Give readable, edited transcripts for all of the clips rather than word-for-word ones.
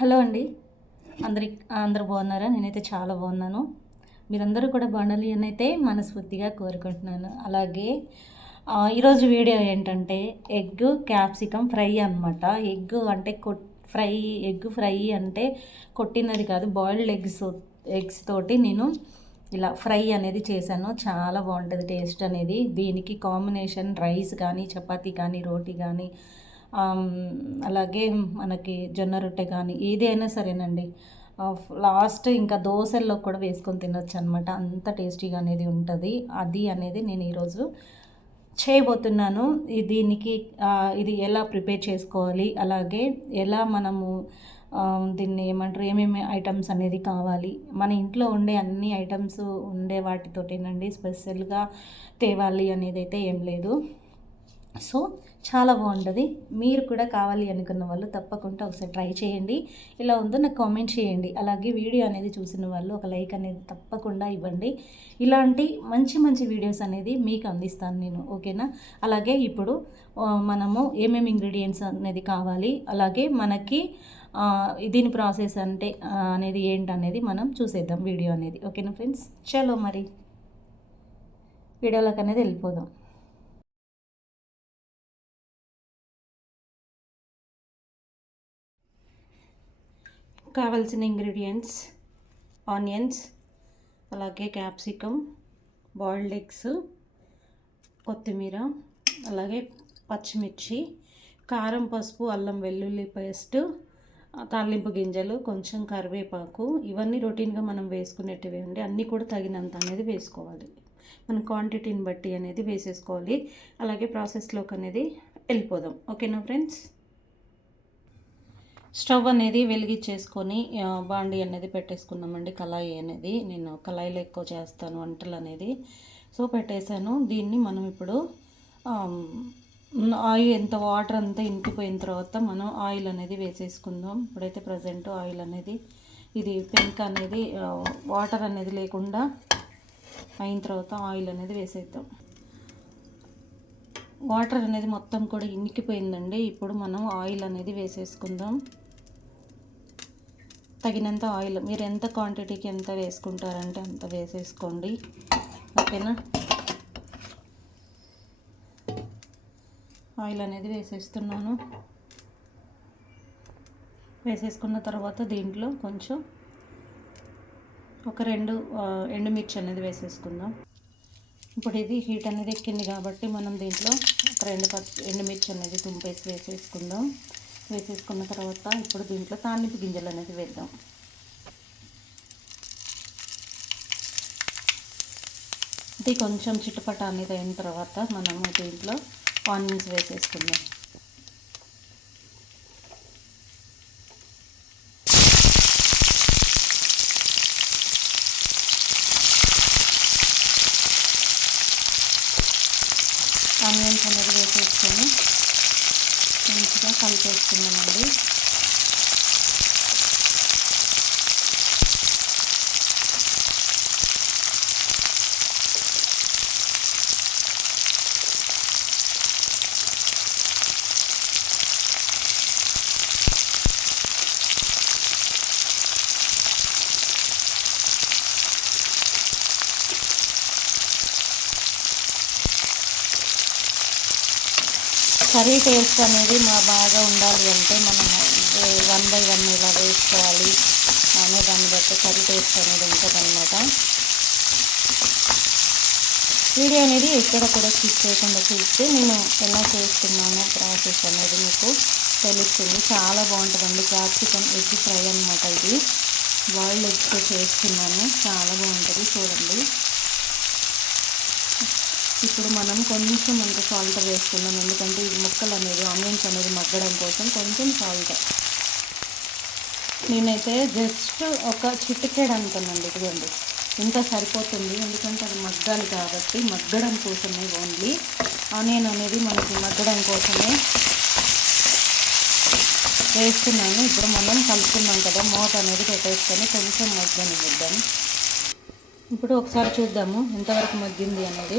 Hello అండి. అందరూ బాగున్నారా? నేనైతే చాలా బాగున్నాను. మీరందరూ కూడా బాగుండాలి అని అయితే మనస్ఫూర్తిగా కోరుకుంటున్నాను. అలాగే ఈరోజు వీడియో ఏంటంటే ఎగ్ క్యాప్సికమ్ ఫ్రై అనమాట. ఎగ్ అంటే ఫ్రై. ఎగ్ ఫ్రై అంటే కొట్టినది కాదు, బాయిల్డ్ ఎగ్స్ తోటి నేను ఇలా ఫ్రై అనేది చేశాను. చాలా బాగుంటుంది టేస్ట్ అనేది. దీనికి కాంబినేషన్ రైస్ కానీ, చపాతీ కానీ, రోటీ కానీ, అలాగే మనకి జొన్న రొట్టె కానీ ఏదైనా సరేనండి. లాస్ట్ ఇంకా దోశల్లో కూడా వేసుకొని తినొచ్చు అనమాట. అంత టేస్టీగా అనేది ఉంటుంది. అది అనేది నేను ఈరోజు చేయబోతున్నాను. దీనికి ఇది ఎలా ప్రిపేర్ చేసుకోవాలి, అలాగే ఎలా మనము దీన్ని ఏమంటారు, ఏమేమి ఐటమ్స్ అనేది కావాలి, మన ఇంట్లో ఉండే అన్ని ఐటమ్స్ ఉండే వాటితోటేనండి. స్పెషల్గా తేవాలి అనేది అయితే ఏం లేదు. సో చాలా బాగుంటుంది. మీరు కూడా కావాలి అనుకున్న వాళ్ళు తప్పకుండా ఒకసారి ట్రై చేయండి. ఇలా ఉందో నాకు కామెంట్ చేయండి. అలాగే వీడియో అనేది చూసిన వాళ్ళు ఒక లైక్ అనేది తప్పకుండా ఇవ్వండి. ఇలాంటి మంచి మంచి వీడియోస్ అనేది మీకు అందిస్తాను నేను, ఓకేనా? అలాగే ఇప్పుడు మనము ఏమేమి ఇంగ్రీడియంట్స్ అనేది కావాలి, అలాగే మనకి దీని ప్రాసెస్ అంటే అనేది ఏంటనేది మనం చూసేద్దాం వీడియో అనేది, ఓకేనా ఫ్రెండ్స్? చలో మరి వీడియోలోకి అనేది వెళ్ళిపోదాం. కావాల్సిన ఇంగ్రీడియంట్స్: ఆనియన్స్, అలాగే క్యాప్సికమ్, బాయిల్డ్ ఎగ్స్, కొత్తిమీర, అలాగే పచ్చిమిర్చి, కారం, పసుపు, అల్లం వెల్లుల్లి పేస్ట్, తాలింపు గింజలు, కొంచెం కరివేపాకు. ఇవన్నీ రొటీన్గా మనం వేసుకునేటివి అండి. అన్నీ కూడా తగినంత అనేది వేసుకోవాలి. మన క్వాంటిటీని బట్టి అనేది వేసేసుకోవాలి. అలాగే ప్రాసెస్లోకి అనేది వెళ్ళిపోదాం, ఓకేనా ఫ్రెండ్స్? స్టవ్ అనేది వెలిగించేసుకొని బాండి అనేది పెట్టేసుకున్నామండి. కళాయి అనేది నేను కళాయిలో ఎక్కువ చేస్తాను వంటలు అనేది. సో పెట్టేశాను. దీన్ని మనం ఇప్పుడు ఆయిల్ ఎంత వాటర్ అంతా ఇంకిపోయిన తర్వాత మనం ఆయిల్ అనేది వేసేసుకుందాం. ఇప్పుడైతే ప్రజెంట్ ఆయిల్ అనేది ఇది పెంక్ అనేది వాటర్ అనేది లేకుండా అయిన తర్వాత ఆయిల్ అనేది వేసేద్దాం. వాటర్ అనేది మొత్తం కూడా ఇంకిపోయిందండి. ఇప్పుడు మనం ఆయిల్ అనేది వేసేసుకుందాం. తగినంత ఆయిల్, మీరు ఎంత క్వాంటిటీకి ఎంత వేసుకుంటారంటే అంత వేసేసుకోండి, ఓకేనా? ఆయిల్ అనేది వేసేస్తున్నాను. వేసేసుకున్న తర్వాత దీంట్లో కొంచెం ఒక 2 ఎండుమిర్చి అనేది వేసేసుకుందాం. ఇప్పుడు ఇది హీట్ అనేది ఎక్కింది కాబట్టి మనం దీంట్లో ఒక 2 ఎండుమిర్చి అనేది తుంపేసి వేసేసుకుందాం. వేసేసుకున్న తర్వాత ఇప్పుడు దీంట్లో తాలింపు గింజలు అనేది వేద్దాం. ఇది కొంచెం చిటపట అనేది అయిన తర్వాత మనము దీంట్లో ఆనియన్స్ వేసేసుకుందాం. ఆనియన్స్ అనేది వేసేసుకొని మంచిగా కలిపేసుకుందామండి. కర్రీ టేస్ట్ అనేది బాగా ఉండాలి అంటే మనం 1 బై 1 ఇలా వేసుకోవాలి అనే దాన్ని బట్టి కర్రీ టేస్ట్ అనేది ఉంటుందన్నమాట. వీడియో అనేది ఎక్కడ కూడా స్కిప్ చేయకుండా చూస్తే నేను ఎలా చేస్తున్నానో ప్రాసెస్ అనేది మీకు తెలుస్తుంది. చాలా బాగుంటుందండి. క్యాప్సికమ్ ఎగ్ ఫ్రై అనమాట. ఇది బాయిల్డ్ ఎగ్స్తో చేస్తున్నాను. చాలా బాగుంటుంది, చూడండి. ఇప్పుడు మనం కొంచెం అంత సాల్ట్ వేసుకుందాం, ఎందుకంటే ఈ ముక్కలు అనేది ఆనియన్స్ అనేది మగ్గడం కోసం కొంచెం సాల్ట్. నేనైతే జస్ట్ ఒక చిటికెడు అంటానండి. ఇదిగోండి, ఇంత సరిపోతుంది. ఎందుకంటే అది మగ్గాలి కాబట్టి, మగ్గడం కోసమే, ఓన్లీ ఆనియన్ అనేది మనకి మగ్గడం కోసమే వేస్తున్నాను. ఇప్పుడు మనం కలుపుకున్నాం కదా, మూత అనేది పెట్టేసుకొని కొంచెం మగ్గనిద్దాం. ఇప్పుడు ఒకసారి చూద్దాము ఎంతవరకు మగ్గింది అనేది.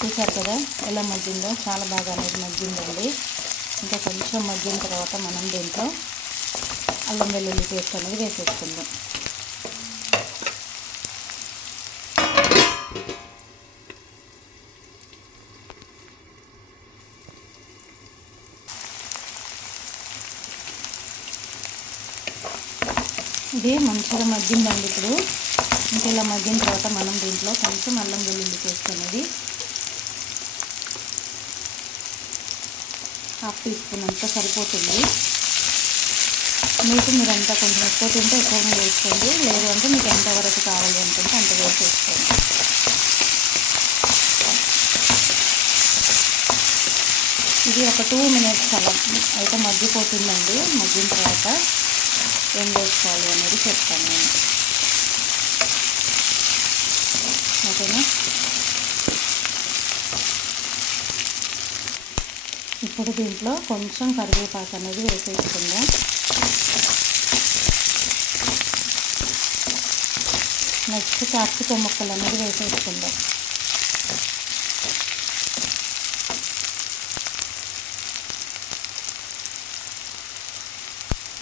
చూసారు కదా ఎలా మగ్గిందో, చాలా బాగా అనేది మగ్గిందండి. ఇంకా కొంచెం మగ్గిన తర్వాత మనం దీంట్లో అల్లం వెల్లుల్లి పేస్ట్ అనేది వేసేసుకుందాం. ఇది మంచిగా మగ్గిందండి. ఇప్పుడు ఇంకా ఇలా మగ్గిన తర్వాత మనం దీంట్లో కొంచెం అల్లం వెల్లుల్లి పేస్ట్ అనేది 1/2 టీ స్పూన్ అంతా సరిపోతుంది. మీరంతా కొంచెం ఎక్కువ తింటే ఎక్కువగా వేసుకోండి, లేదు అంటే మీకు ఎంతవరకు కావాలి అనుకుంటే అంత వేసేసుకోండి. ఇది ఒక 2 మినిట్స్ అలా అయితే మగ్గిపోతుందండి. మగ్గిన తర్వాత ఏం వేసుకోవాలి అనేది చెప్తాను నేను, ఓకేనా. ఇప్పుడు దీంట్లో కొంచెం కరివేపాకు అనేది వేసేసుకుందాం. నెక్స్ట్ క్యాప్సికమ్ ముక్కలు అనేది వేసేసుకుందాం.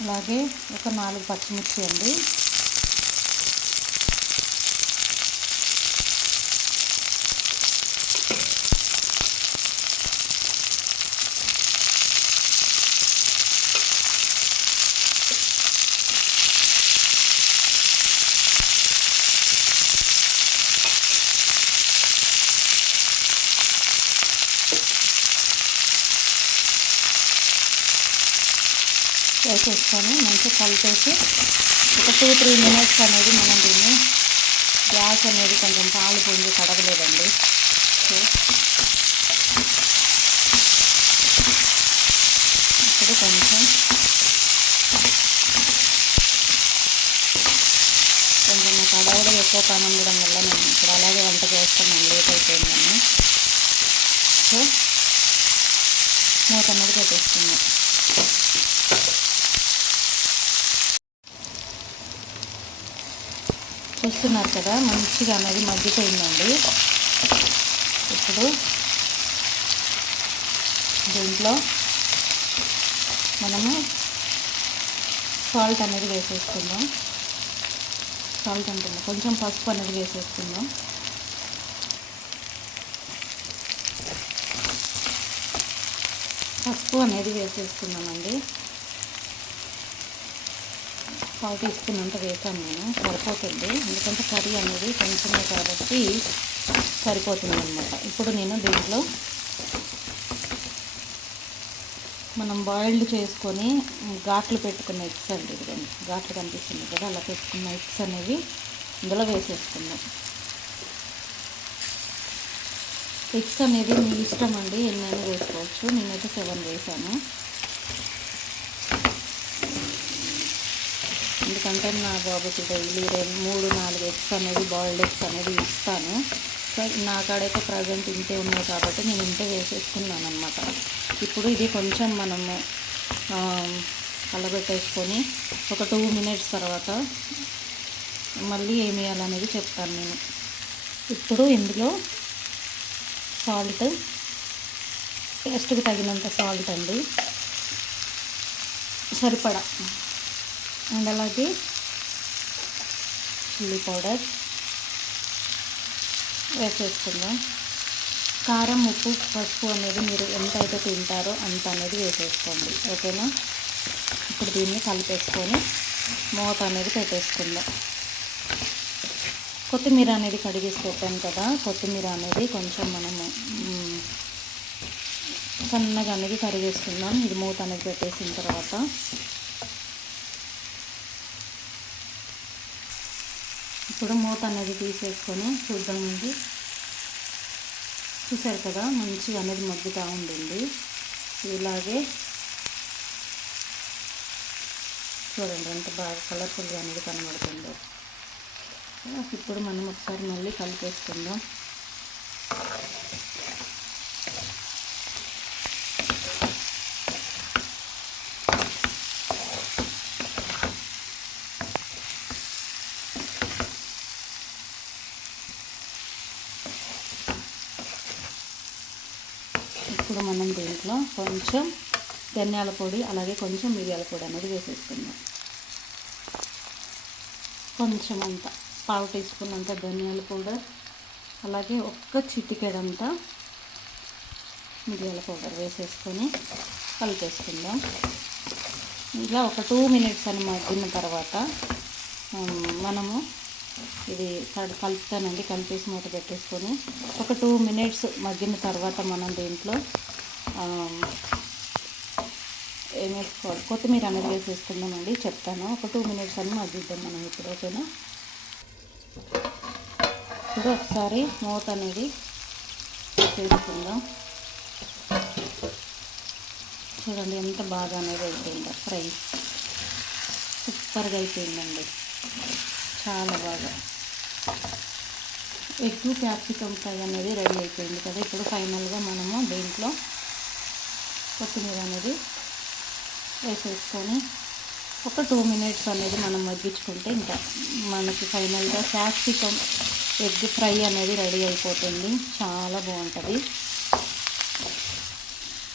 అలాగే ఒక 4 పచ్చిమిర్చి అండి. వేసేసుకొని మంచిగా కలిపేసి ఒక 2-3 మినిట్స్ అనేది మనం దీన్ని, గ్యాస్ అనేది కొంచెం పాలు పొంగి కడగలేదండి. సో ఇప్పుడు కొంచెం నాకు అడవడం ఎక్కువ పని ఉండడం వల్ల నేను ఇప్పుడు అలాగే వంట చేస్తున్నాను, లేట్ అయిపోయిందని. సో మూత అనేది పెట్టేస్తున్నాను. చూస్తున్నారు కదా మంచిగా అనేది మగ్గిపోయిందండి. ఇప్పుడు దీంట్లో మనము సాల్ట్ అనేది వేసేసుకుందాం. సాల్ట్ అంటున్నా, కొంచెం పసుపు అనేది వేసేసుకుందాం. పసుపు అనేది వేసేసుకున్నామండి. 1/4 టీ స్పూన్ అంతా వేసాను నేను, సరిపోతుంది. ఎందుకంటే కర్రీ అనేది కొంచెమే కాబట్టి సరిపోతుంది అన్నమాట. ఇప్పుడు నేను దీంట్లో మనం బాయిల్డ్ చేసుకొని ఘాట్లు పెట్టుకున్న ఎగ్స్ అండి, ఇదిగోండి ఘాట్లు కనిపిస్తుంది కదా, అలా పెట్టుకున్న ఎగ్స్ అనేవి ఇందులో వేసేసుకుందాం. ఎగ్స్ అనేది మీ ఇష్టం అండి, ఎన్నైనా వేసుకోవచ్చు. నేనైతే 7 వేసాను, ఎందుకంటే నా బాబుకి డైలీ 3-4 ఎగ్స్ అనేది, బాయిల్డ్ ఎగ్స్ అనేది ఇస్తాను. సో నా కాడైతే ప్రజెంట్ ఇంతే ఉన్నాయి కాబట్టి నేను ఇంతే వేసేసుకున్నాను అనమాట. ఇప్పుడు ఇది కొంచెం మనము కలబెట్టేసుకొని ఒక 2 మినిట్స్ తర్వాత మళ్ళీ ఏమి వేయాలనేది చెప్తాను నేను. ఇప్పుడు ఇందులో సాల్ట్, టేస్ట్కి తగినంత సాల్ట్ అండి, సరిపడా. అండ్ అలాగే చిల్లీ పౌడర్ వేసేసుకుందాం. కారం, ఉప్పు, పసుపు అనేది మీరు ఎంత అయితే తింటారో అంత అనేది వేసేసుకోండి, ఓకేనా. ఇప్పుడు దీన్ని కలిపేసుకొని మూత అనేది పెట్టేసుకుందాం. కొత్తిమీర అనేది కడిగేసి పెట్టాను కదా, కొత్తిమీర అనేది కొంచెం మనము సన్నగా అనేది కరిగేసుకుందాం. ఇది మూత అనేది పెట్టేసిన తర్వాత ఇప్పుడు మూత అనేది తీసేసుకొని చూద్దామండి. చూసారు కదా మంచిగా అనేది మగ్గుతూ ఉండింది. ఇలాగే చూడండి ఎంత బాగా కలర్ఫుల్గా అనేది కనబడుతుందో. ఇప్పుడు మనం ఒకసారి మళ్ళీ కలిపేసుకుందాం. ఇప్పుడు మనం దీంట్లో కొంచెం ధనియాల పొడి అలాగే కొంచెం మిరియాల పొడి అనేది వేసేసుకుందాం. కొంచెం అంత పావు టీ స్పూన్ అంత ధనియాల పౌడర్, అలాగే ఒక్క చిటికెడంతా మిరియాల పౌడర్ వేసేసుకొని కలిపేసుకుందాం. ఇలా ఒక 2 మినిట్స్ అని మగ్గిన తర్వాత మనము ఇది కలుపుతానండి. కలిపేసి మూత పెట్టేసుకొని ఒక 2 మినిట్స్ మగ్గిన తర్వాత మనం దీంట్లో ఏం వేసుకోవాలి, కొత్తిమీర అనేది వేసేసుకుందామండి. చెప్తాను, ఒక 2 మినిట్స్ అని మగ్గిద్దాం మనం ఇప్పుడు. ఓకేనా? ఇప్పుడు ఒకసారి మూత అనేది వేసుకుందాం. చూడండి ఎంత బాగా అనేది అయిపోయిందో ఫ్రై, సూపర్గా అయిపోయిందండి, చాలా బాగా. ఎగ్ క్యాప్సికమ్ ఫ్రై అనేది రెడీ అయిపోయింది కదా. ఇప్పుడు ఫైనల్గా మనము దీంట్లో కొత్తిమీర అనేది వేసేసుకొని ఒక 2 మినిట్స్ అనేది మనం మగ్గించుకుంటే ఇంకా మనకి ఫైనల్గా క్యాప్సికమ్ ఎగ్ ఫ్రై అనేది రెడీ అయిపోతుంది. చాలా బాగుంటుంది.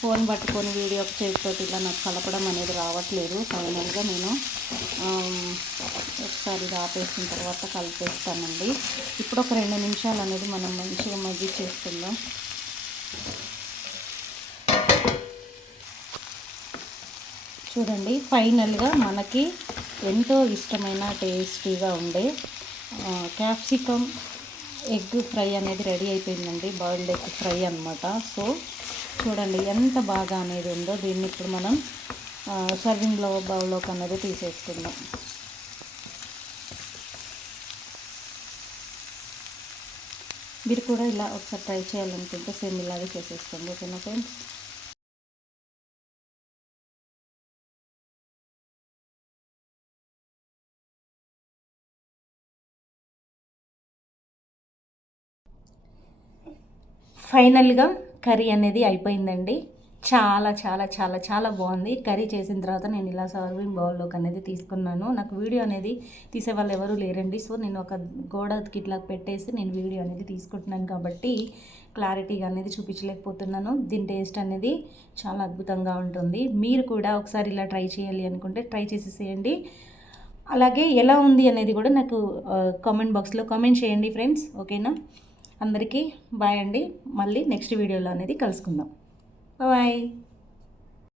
ఫోన్ పట్టుకొని వీడియో చేతితోటి ఇలా నాకు కలపడం అనేది రావట్లేదు. ఫైనల్గా నేను ఒకసారి ఆపేసిన తర్వాత కలిపేస్తానండి. ఇప్పుడు ఒక 2 నిమిషాలు అనేది మనం మంచిగా మగ్గించేసుకుందాం. చూడండి, ఫైనల్గా మనకి ఎంతో ఇష్టమైన టేస్టీగా ఉండే క్యాప్సికమ్ ఎగ్ ఫ్రై అనేది రెడీ అయిపోయిందండి. బాయిల్డ్ ఎగ్ ఫ్రై అనమాట. సో చూడండి ఎంత బాగా అనేది ఉందో. దీన్ని ఇప్పుడు మనం సర్వింగ్లో బౌల్లోకి అనేది తీసేసుకుందాం. మీరు కూడా ఇలా ఒకసారి ట్రై చేయాలనుకుంటే సేమ్ ఇలాగే చేసేసుకోండి. ఓకేనా ఫ్రెండ్స్? ఫైనల్గా కర్రీ అనేది అయిపోయిందండి. చాలా చాలా చాలా చాలా బాగుంది. కర్రీ చేసిన తర్వాత నేను ఇలా సర్వింగ్ బౌల్లోకి అనేది తీసుకున్నాను. నాకు వీడియో అనేది తీసే వాళ్ళు ఎవరు లేరండి. సో నేను ఒక గోడకి ఇట్లా పెట్టేసి నేను వీడియో అనేది తీసుకుంటున్నాను కాబట్టి క్లారిటీగా అనేది చూపించలేకపోతున్నాను. దీని టేస్ట్ అనేది చాలా అద్భుతంగా ఉంటుంది. మీరు కూడా ఒకసారి ఇలా ట్రై చేయాలి అనుకుంటే ట్రై చేసేసేయండి. అలాగే ఎలా ఉంది అనేది కూడా నాకు కామెంట్ బాక్స్లో కామెంట్ చేయండి ఫ్రెండ్స్. ఓకేనా? అందరికీ బాయ్ అండి. మళ్ళీ నెక్స్ట్ వీడియోలో అనేది కలుసుకుందాం. బాయ్.